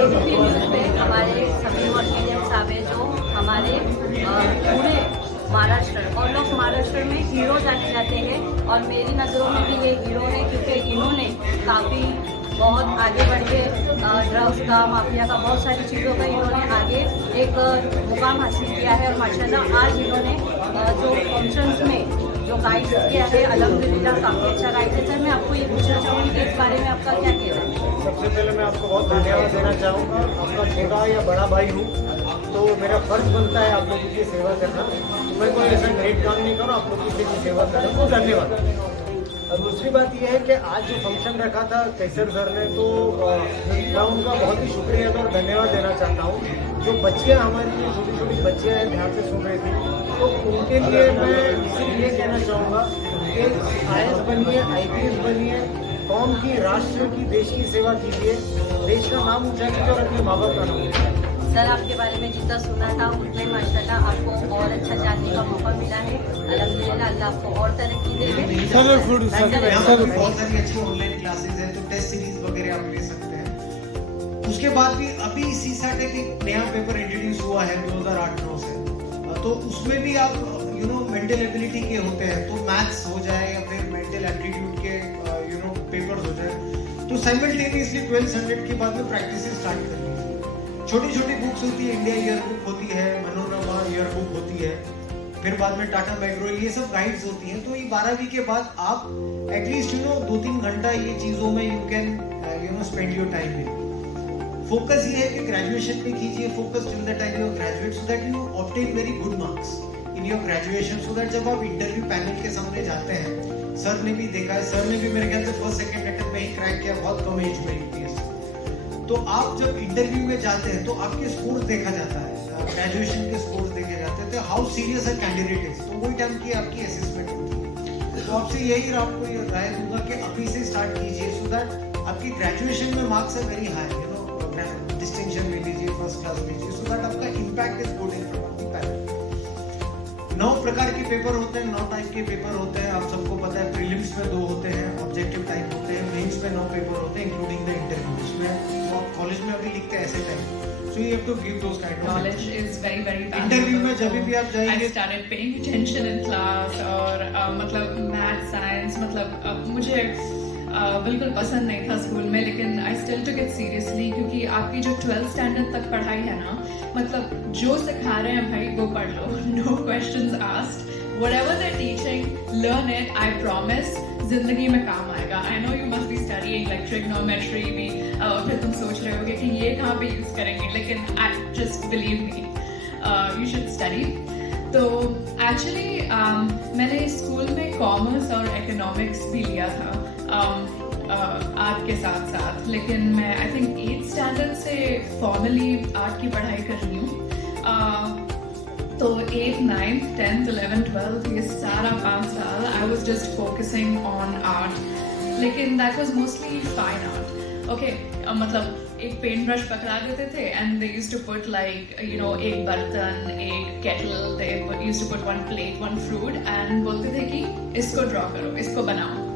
ABP news पे हमारे सभी ऑर्गेनियंस आवे जो हमारे पूरे महाराष्ट्र ऑल ऑफ महाराष्ट्र में हीरो जाने जाते हैं और मेरी नज़रों में भी ये हीरो है क्योंकि इन्होंने काफ़ी बहुत आगे बढ़ के ड्रग्स का माफिया का बहुत सारी चीज़ों का इन्होंने आगे एक मुकाम हासिल किया है और माशाल्लाह आज इन्होंने जो फंक्शंस में जो गाइड किया है अल्हम्दुलिल्लाह काफ़ी अच्छा गाइड है। सर मैं आपको ये पूछना चाहूँगी कि इस बारे में आपका क्या कहना है? सबसे पहले मैं आपको बहुत धन्यवाद देना चाहूँगा। आपका छोटा या बड़ा भाई हूँ तो मेरा फर्ज बनता है आप लोगों की सेवा करना। मैं कोई ऐसा ग्रेट काम नहीं करूँ, आप लोगों की सेवा करूँ तो धन्यवाद। और दूसरी बात यह है कि आज जो फंक्शन रखा था कैसर सर ने तो मैं उनका बहुत ही शुक्रिया और धन्यवाद देना चाहता हूँ। जो बच्चियाँ हमारी जो छोटी छोटी बच्चियाँ हैं ध्यान से सुन रही थी तो उनके लिए मैं सिर्फ ये कहना चाहूँगा कि IAS बनिए, IPS बनिए, कौम की, राष्ट्र की, देश की सेवा कीजिए, देश का नाम ऊंचा कीजिए और अपने माँ बाप का नाम ऊंचा कीजिए। सर आपके बारे में जितना सुना था उतने माशाल्लाह आपको और अच्छा जानने का मौका मिला है। अल्हम्दुलिल्लाह अल्लाह आपको और तरक्की दे। बहुत सारी अच्छी ऑनलाइन क्लासेस हैं तो टेस्ट सीरीज वगैरह आप ले सकते हैं। उसके बाद भी अभी CSAT एक नया पेपर इंट्रोड्यूस हुआ है 2008-9 से, तो उसमें भी आप मेंटल एबिलिटी के होते हैं तो मैथ्स हो जाए या फिर मेंटल एप्टीट्यूड के पेपर्स हो जाए तो साइमल्टेनियसली 12th स्टैंडर्ड के बाद में प्रैक्टिस स्टार्ट कर लीजिए। छोटी छोटी बुक्स होती है, इंडिया ईयर बुक होती है, मनोरमा ईयर बुक होती है, फिर बाद में टाटा मैग्रो, ये सब गाइड्स होती हैं। तो ये 12वीं के बाद आप एटलीस्ट 2-3 घंटा ये चीज़ों में you can spend your time में। फोकस ये है कि ग्रेजुएशन पे कीजिए, focus till the time you graduate so that you obtain very good marks in your graduation, so that जब आप इंटरव्यू पैनल के सामने जाते हैं, सर ने भी देखा है, सर ने भी मेरे ख्याल से फर्स्ट सेकंड अटेम्प्ट में ही क्रैक किया बहुत कम एज में UPSC। तो आप जब इंटरव्यू में जाते हैं तो आपके स्कोर्स देखा जाता है, ग्रेजुएशन के स्कोर्स देखे जाते हैं, तो how serious a candidate is, तो वही टाइम की आपकी असेसमेंट होती है। तो आपसे यही आपको ये राय दूंगा कि अभी से स्टार्ट कीजिए सो दैट आपकी ग्रेजुएशन में मार्क्स है वेरी हाई, डिस्टिंक्शन ले लीजिए, फर्स्ट क्लास लीजिए, सो दैट आपका impact is good in front of the panel. 9 प्रकार के पेपर होते हैं, 9 टाइप के पेपर होते हैं, आप सबको पता है। प्रीलिम्स में 2 होते हैं, ऑब्जेक्टिव टाइप होते हैं, मेंस में 9 पेपर होते हैं इंक्लूडिंग द इंटरव्यू। इसमें तो आप कॉलेज में अभी लिखते हैं ऐसे type, so you have to give those kind of knowledge is very valuable. Interview में जब भी आप जाएंगे I started paying attention in class और मतलब मैथ साइंस मतलब मुझे बिल्कुल पसंद नहीं था स्कूल में, लेकिन I still took it seriously क्योंकि आपकी जो 12th स्टैंडर्ड तक पढ़ाई है ना, मतलब जो सिखा रहे हैं भाई वो पढ़ लो, no questions asked, whatever they teaching learn it, I promise जिंदगी में काम आएगा। I know you must be studying like trigonometry भी, फिर तुम सोच रहे होगे कि ये कहाँ पे यूज करेंगे, लेकिन I just believe me you should study. तो एक्चुअली मैंने स्कूल में कॉमर्स और इकोनॉमिक्स भी लिया था आर्ट के साथ साथ, लेकिन मैं आई थिंक 8th स्टैंडर्ड से फॉर्मली आर्ट की पढ़ाई कर रही हूँ। तो 8th, 9th, 10th, 11th, 12th ये सारा 5 साल I was just focusing on art, लेकिन that was mostly fine art. Okay, मतलब एक पेंट ब्रश पकड़ा देते थे and they used to put like एक बर्तन, एक kettle, they used to put 1 plate, 1 fruit and बोलते थे कि इसको ड्रॉ करो, इसको बनाओ।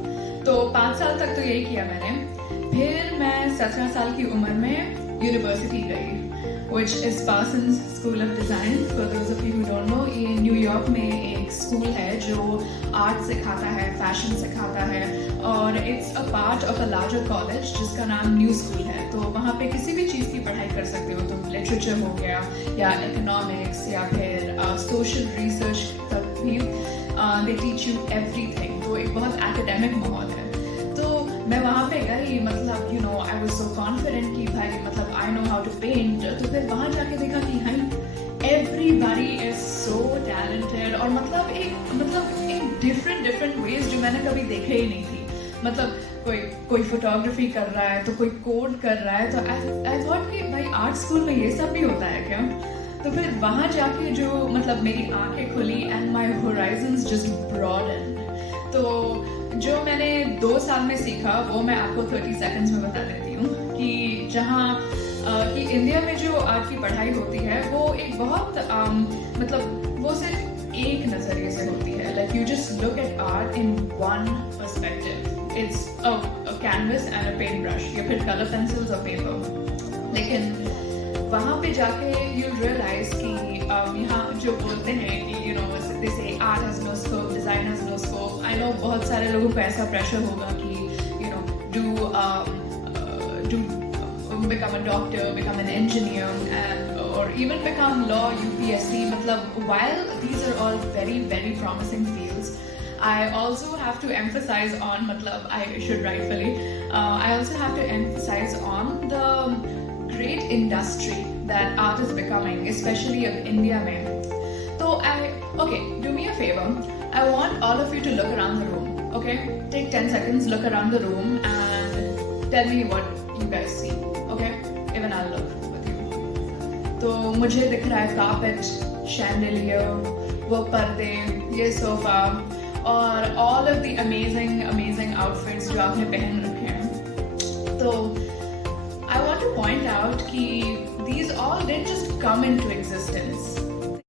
तो 5 साल तक तो यही किया मैंने। फिर मैं 17 साल की उम्र में यूनिवर्सिटी गई, which is Parsons School of Design. For those of you who don't know, ये न्यूयॉर्क में एक स्कूल है जो आर्ट सिखाता है, फैशन सिखाता है, और it's a part of a larger college जिसका नाम न्यू स्कूल है। तो वहाँ पे किसी भी चीज़ की पढ़ाई कर सकते हो, तो लिटरेचर हो गया या इकोनॉमिक्स या फिर सोशल रिसर्च तक भी, दे टीच यू एवरीथिंग। तो एक बहुत एकेडमिक माहौल है। तो मैं वहाँ पे गई, मतलब आई वाज सो कॉन्फिडेंट कि भाई मतलब I know how to paint. तो फिर वहाँ जाके देखा कि hi everybody is so talented, और मतलब एक डिफरेंट वेज जो मैंने कभी देखे ही नहीं थी। मतलब कोई फोटोग्राफी कर रहा है, तो कोई कोड कर रहा है, तो आई थॉट कि भाई आर्ट स्कूल में ये सब भी होता है क्या। तो फिर वहाँ जाके जो मतलब मेरी आंखें खुली and my horizons just broaden. तो जो मैंने 2 साल में सीखा वो मैं आपको 30 सेकंड्स में बता देती हूँ कि जहाँ कि इंडिया में जो आर्ट की पढ़ाई होती है वो एक बहुत मतलब वो सिर्फ एक नज़रिए से होती है। Like you just look at art in one perspective, it's a canvas and a paint brush या फिर कलर पेंसिल्स और पेपर। लेकिन वहाँ पे जाके यू रियलाइज कि यहाँ जो बोलते हैं कि यू नो जैसे art has no scope, design has no scope. I know बहुत सारे लोगों को ऐसा प्रेशर होगा कि you know do become a doctor, become an engineer, and or even become law, UPSC. Matlab, while these are all very, very promising fields, I also have to emphasize on, matlab, I should rightfully, I also have to emphasize on the great industry that art is becoming, especially in India mein. So okay, do me a favor. I want all of you to look around the room, okay? Take 10 seconds, look around the room and tell me what you guys see. Okay, even I'll look with you. तो मुझे दिख रहा है carpet, chandelier, वो पर्दे, ये sofa और all of the amazing outfits जो आपने पहन रखे हैं। तो I want to point out कि these all didn't just come into existence.